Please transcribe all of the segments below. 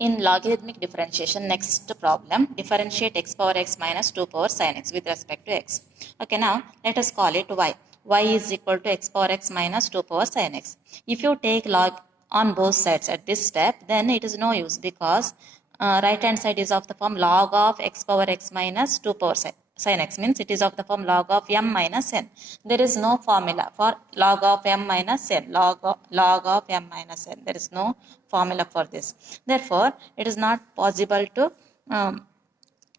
In logarithmic differentiation, next problem, differentiate x power x minus 2 power sin x with respect to x. Okay, now let us call it y. Y is equal to x power x minus 2 power sin x. If you take log on both sides at this step, then it is no use because right hand side is of the form log of x power x minus 2 power sin x, means it is of the form log of m minus n. There is no formula for log of m minus n. Log of m minus n. There is no formula for this. Therefore, it is not possible to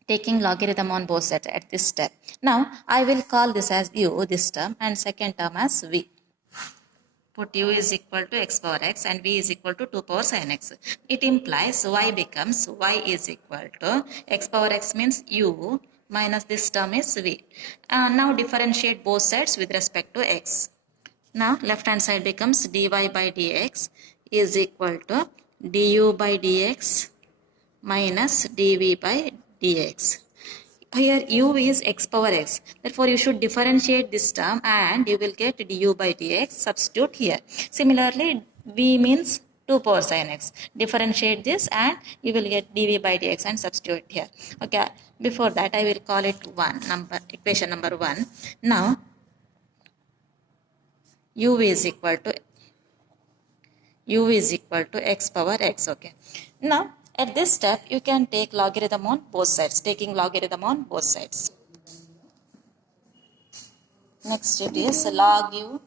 taking logarithm on both sides at this step. Now, I will call this as u, this term, and second term as v. Put u is equal to x power x and v is equal to 2 power sin x. It implies y becomes y is equal to x power x means u minus this term is v. Now differentiate both sides with respect to x. Now left hand side becomes dy by dx is equal to du by dx minus dv by dx. Here u is x power x. Therefore, you should differentiate this term and you will get du by dx. Substitute here. Similarly, v means 2 power sin x. Differentiate this and you will get dv by dx and substitute here. Okay. Before that, I will call it equation number 1. Now, u is equal to x power x. Okay. Now, at this step, you can take logarithm on both sides. Taking logarithm on both sides. Next it is log u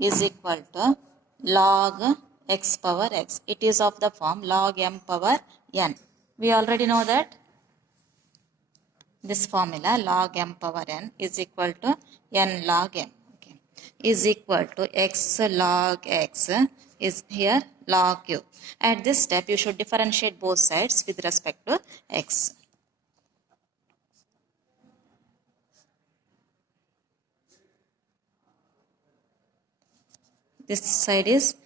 is equal to log x power x. It is of the form log m power n. We already know that this formula log m power n is equal to n log m. Okay. Is equal to x log x is here log u. At this step, you should differentiate both sides with respect to x. This side is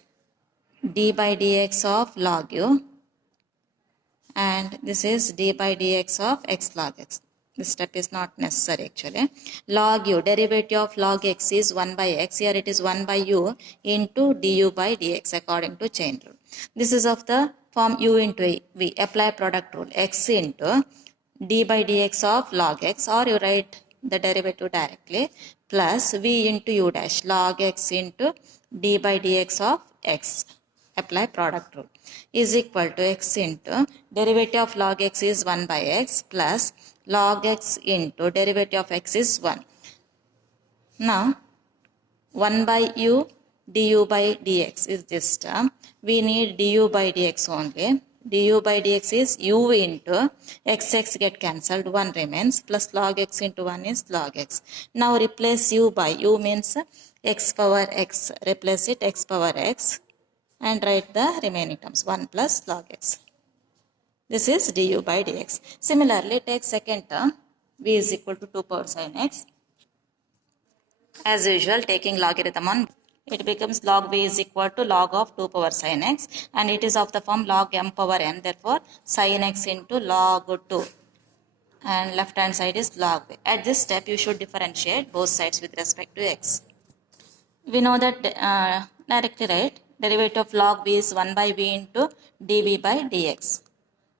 d by dx of log u and this is d by dx of x log x. This step is not necessary actually. Log u, derivative of log x is 1 by x. Here it is 1 by u into du by dx according to chain rule. This is of the form u into v. Apply product rule. X into d by dx of log x, or you write the derivative directly, plus v into u dash log x into d by dx of x. Apply product rule is equal to x into derivative of log x is 1 by x plus log x into derivative of x is 1. Now 1 by u du by dx is this term. We need du by dx only. Du by dx is u into x get cancelled, 1 remains, plus log x into 1 is log x. Now replace u by u means x power x. Replace it x power x and write the remaining terms 1 plus log x. This is du by dx. Similarly, take second term v is equal to 2 power sin x. As usual, taking logarithm on, it becomes log v is equal to log of 2 power sin x and it is of the form log m power n. Therefore, sin x into log 2 and left hand side is log v. At this step, you should differentiate both sides with respect to x. We know that directly, right? Derivative of log v is 1 by v into dv by dx.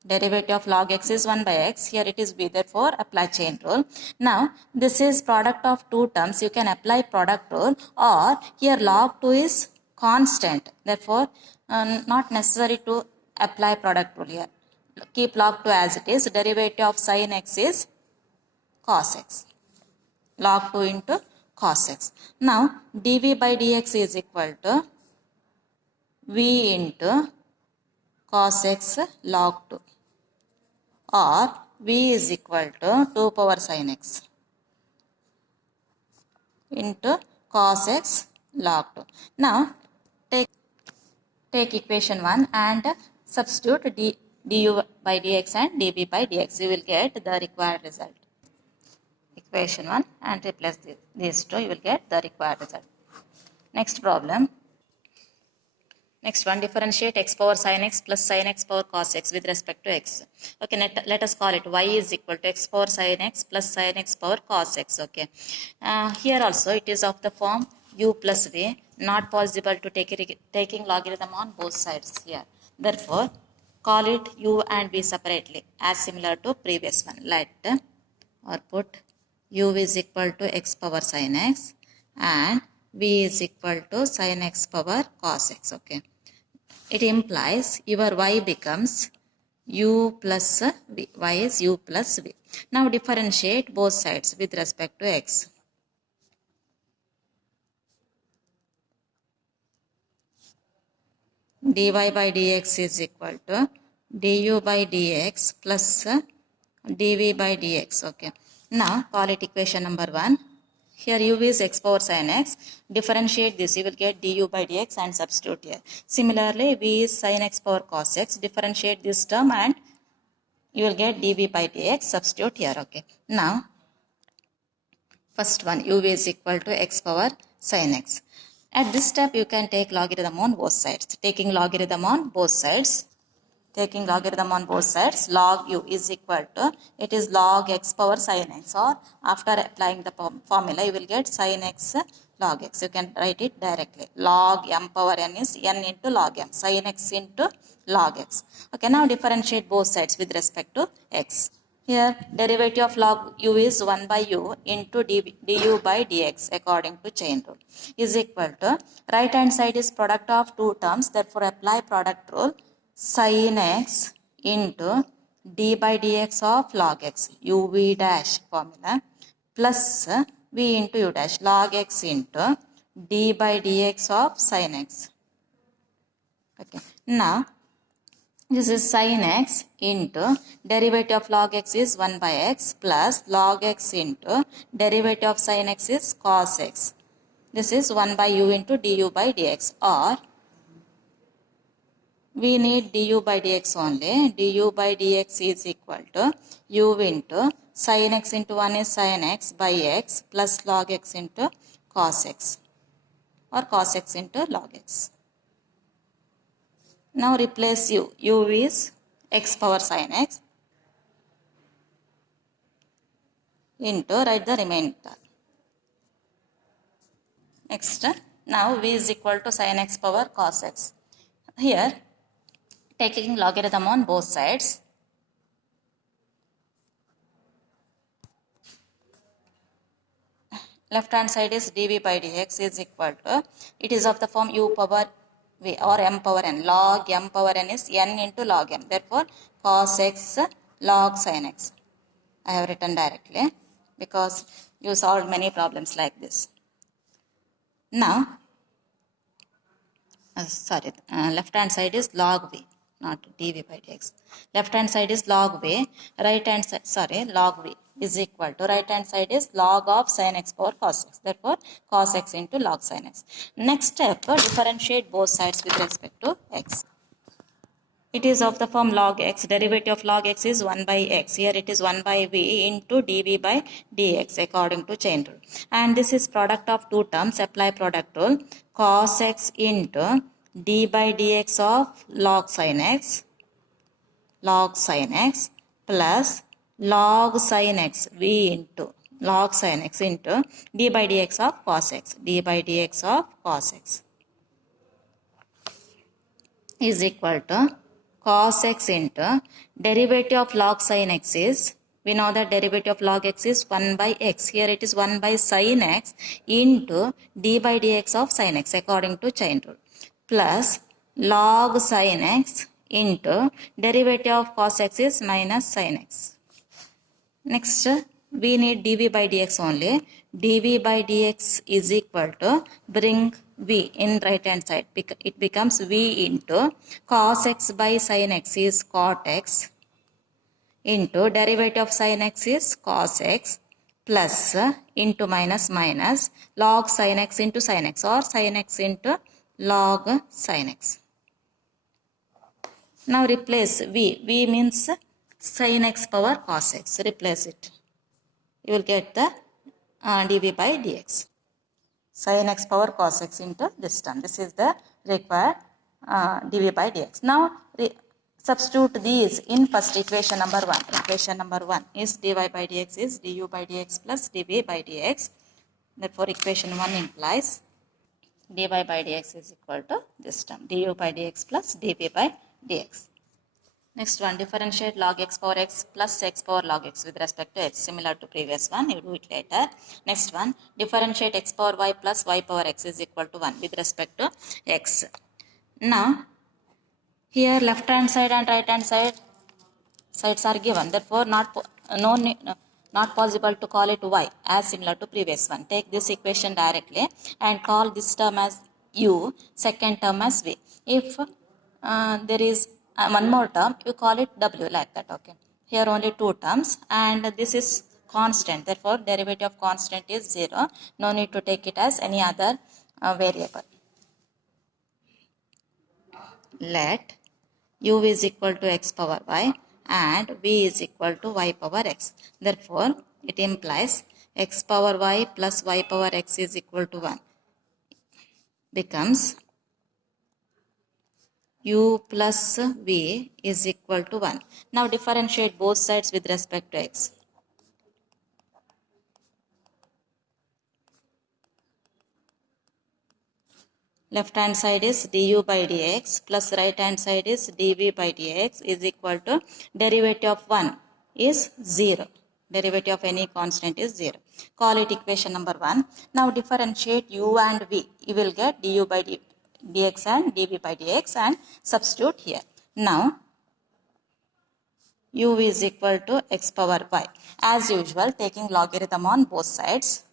Derivative of log x is 1 by x. Here it is v. Therefore, apply chain rule. Now, this is product of two terms. You can apply product rule, or here log 2 is constant. Therefore, not necessary to apply product rule here. Keep log 2 as it is. Derivative of sin x is cos x. Log 2 into cos x. Now, dv by dx is equal to v into cos x log 2, or v is equal to 2 power sin x into cos x log 2. Now, take equation 1 and substitute du by dx and dv by dx. You will get the required result. Equation 1 and replace these two, you will get the required result. Next problem. Next one, differentiate x power sin x plus sin x power cos x with respect to x. Okay, let us call it y is equal to x power sin x plus sin x power cos x. Okay, here also it is of the form u plus v. Not possible to taking logarithm on both sides here. Therefore, call it u and v separately as similar to previous one. Let or put u is equal to x power sin x and v is equal to sin x power cos x. Okay. It implies your y becomes u plus v. Y is u plus v. Now differentiate both sides with respect to x. dy by dx is equal to du by dx plus dv by dx. Okay. Now call it equation number 1. Here u is x power sin x. Differentiate this. You will get du by dx and substitute here. Similarly, v is sin x power cos x. Differentiate this term and you will get dv by dx. Substitute here. Okay. Now, first one, u is equal to x power sin x. At this step, you can take logarithm on both sides. Taking logarithm on both sides, log u is equal to, it is log x power sin x, or after applying the formula, you will get sin x log x. You can write it directly. Log m power n is n into log m, sin x into log x. Okay, now differentiate both sides with respect to x. Here, derivative of log u is 1 by u into du by dx according to chain rule is equal to, right hand side is product of two terms, therefore apply product rule, sin x into d by dx of log x, uv dash formula, plus v into u dash, log x into d by dx of sin x. Okay. Now, this is sin x into derivative of log x is 1 by x plus log x into derivative of sin x is cos x. This is 1 by u into du by dx, or we need du by dx only. Du by dx is equal to u into sin x into 1 is sin x by x plus log x into cos x, or cos x into log x. Now replace u. U is x power sin x into, write the remainder. Next, now v is equal to sin x power cos x. Here, taking logarithm on both sides, left hand side is dv by dx is equal to, it is of the form u power v or m power n. Log m power n is n into log m. Therefore, cos x log sin x. I have written directly because you solved many problems like this. Now, left hand side is log v, not dv by dx. Left hand side is log v, right hand side, log v is equal to, right hand side is log of sin x power cos x. Therefore, cos x into log sin x. Next step, differentiate both sides with respect to x. It is of the form log x. Derivative of log x is 1 by x. Here it is 1 by v into dv by dx according to chain rule. And this is product of two terms. Apply product rule. Cos x into d by dx of log sin x plus log sin x v into log sin x into d by dx of cos x, is equal to cos x into derivative of log sin x is, we know that derivative of log x is 1 by x. Here it is 1 by sin x into d by dx of sin x according to chain rule, plus log sin x into derivative of cos x is minus sin x. Next, we need dv by dx only. dv by dx is equal to, bring v in right hand side. It becomes v into cos x by sin x is cot x into derivative of sin x is cos x plus into minus log sin x into sin x, or sin x into log sin x. Now replace v. V means sin x power cos x. Replace it. You will get the dv by dx. Sin x power cos x into this term. This is the required dv by dx. Now substitute these in first equation number 1. Equation number 1 is dy by dx is du by dx plus dv by dx. Therefore, equation 1 implies dy by dx is equal to this term, du by dx plus dv by dx. Next one, differentiate log x power x plus x power log x with respect to x. Similar to previous one, you do it later. Next one, differentiate x power y plus y power x is equal to 1 with respect to x. Now, here left hand side and right hand sides are given. Therefore, not possible to call it y as similar to previous one. Take this equation directly and call this term as u, second term as v. If there is one more term, you call it w like that. Okay. Here only two terms and this is constant. Therefore, derivative of constant is 0. No need to take it as any other variable. Let u is equal to x power y and v is equal to y power x. Therefore, it implies x power y plus y power x is equal to 1 becomes u plus v is equal to 1. Now differentiate both sides with respect to x. Left hand side is du by dx plus right hand side is dv by dx is equal to derivative of 1 is 0. Derivative of any constant is 0. Call it equation number 1. Now differentiate u and v. You will get du by dx and dv by dx and substitute here. Now u is equal to x power y. As usual, taking logarithm on both sides.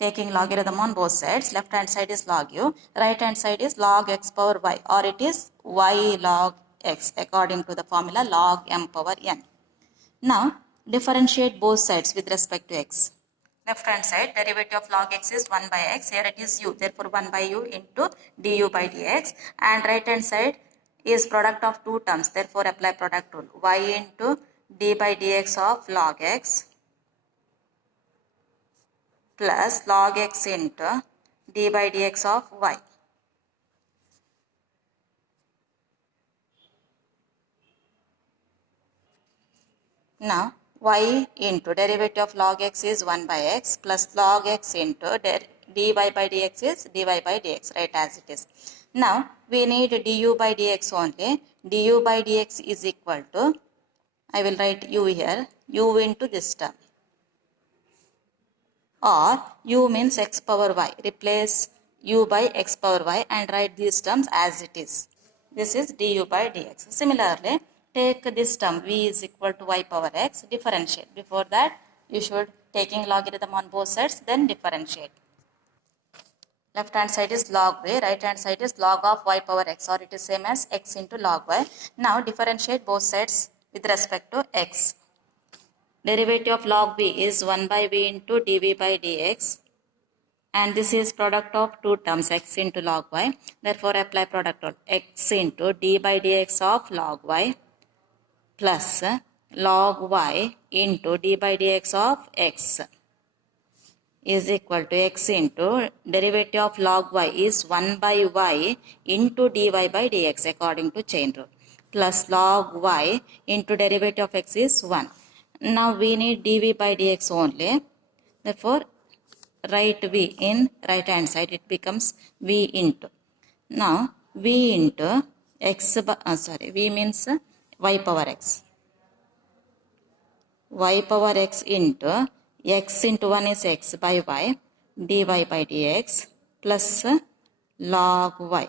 Taking logarithm on both sides, left hand side is log u, right hand side is log x power y, or it is y log x according to the formula log m power n. Now differentiate both sides with respect to x. Left hand side derivative of log x is 1 by x, here it is u, therefore 1 by u into du by dx, and right hand side is product of two terms, therefore apply product rule, y into d by dx of log x plus log x into d by dx of y. Now y into derivative of log x is 1 by x plus log x into dy by dx is dy by dx, right as it is. Now we need du by dx only. Du by dx is equal to, I will write u here, u into this term, or u means x power y. Replace u by x power y and write these terms as it is. This is du by dx. Similarly, take this term v is equal to y power x, differentiate. Before that, you should taking logarithm on both sides, then differentiate. Left hand side is log v, right hand side is log of y power x, or it is same as x into log y. Now differentiate both sides with respect to x. Derivative of log v is 1 by v into dv by dx, and this is product of two terms, x into log y. Therefore apply product rule, x into d by dx of log y plus log y into d by dx of x is equal to x into derivative of log y is 1 by y into dy by dx according to chain rule plus log y into derivative of x is 1. Now we need dv by dx only. Therefore write v in right hand side, it becomes v into. Now v into x, v means y power x. Y power x into x into 1 is x by y dy by dx plus log y.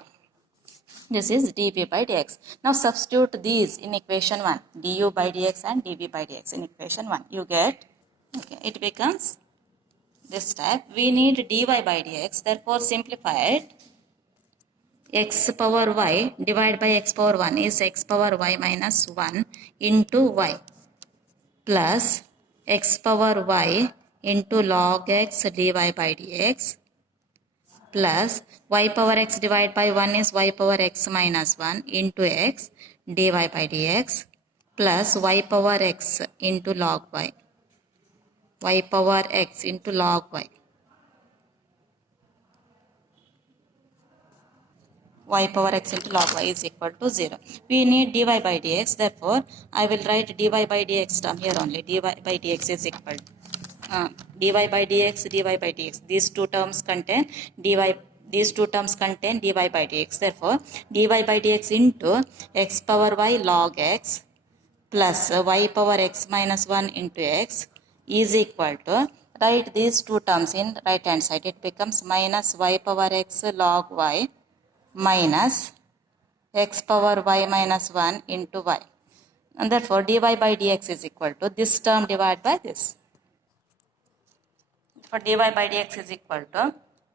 This is dv by dx. Now substitute these in equation 1, du by dx and dv by dx in equation 1. You get, okay, it becomes this type. We need dy by dx, therefore simplify it. X power y divided by x power 1 is x power y minus 1 into y plus x power y into log x dy by dx plus y power x divided by 1 is y power x minus 1 into x dy by dx plus y power x into log y. Y power x into log y. Y power x into log y is equal to 0. We need dy by dx, therefore I will write dy by dx term here only. Dy by dx is equal to dy by dx, dy by dx. These two terms contain dy These two terms contain dy by dx. Therefore, dy by dx into x power y log x plus y power x minus 1 into x is equal to, write these two terms in right hand side. It becomes minus y power x log y minus x power y minus 1 into y. And therefore, dy by dx is equal to this term divided by this. For dy by dx is equal to,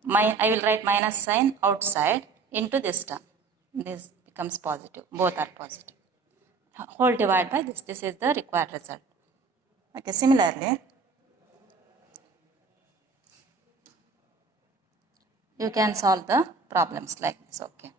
I will write minus sign outside into this term. This becomes positive. Both are positive. Whole divided by this. This is the required result. Okay, similarly, you can solve the problems like this. Okay.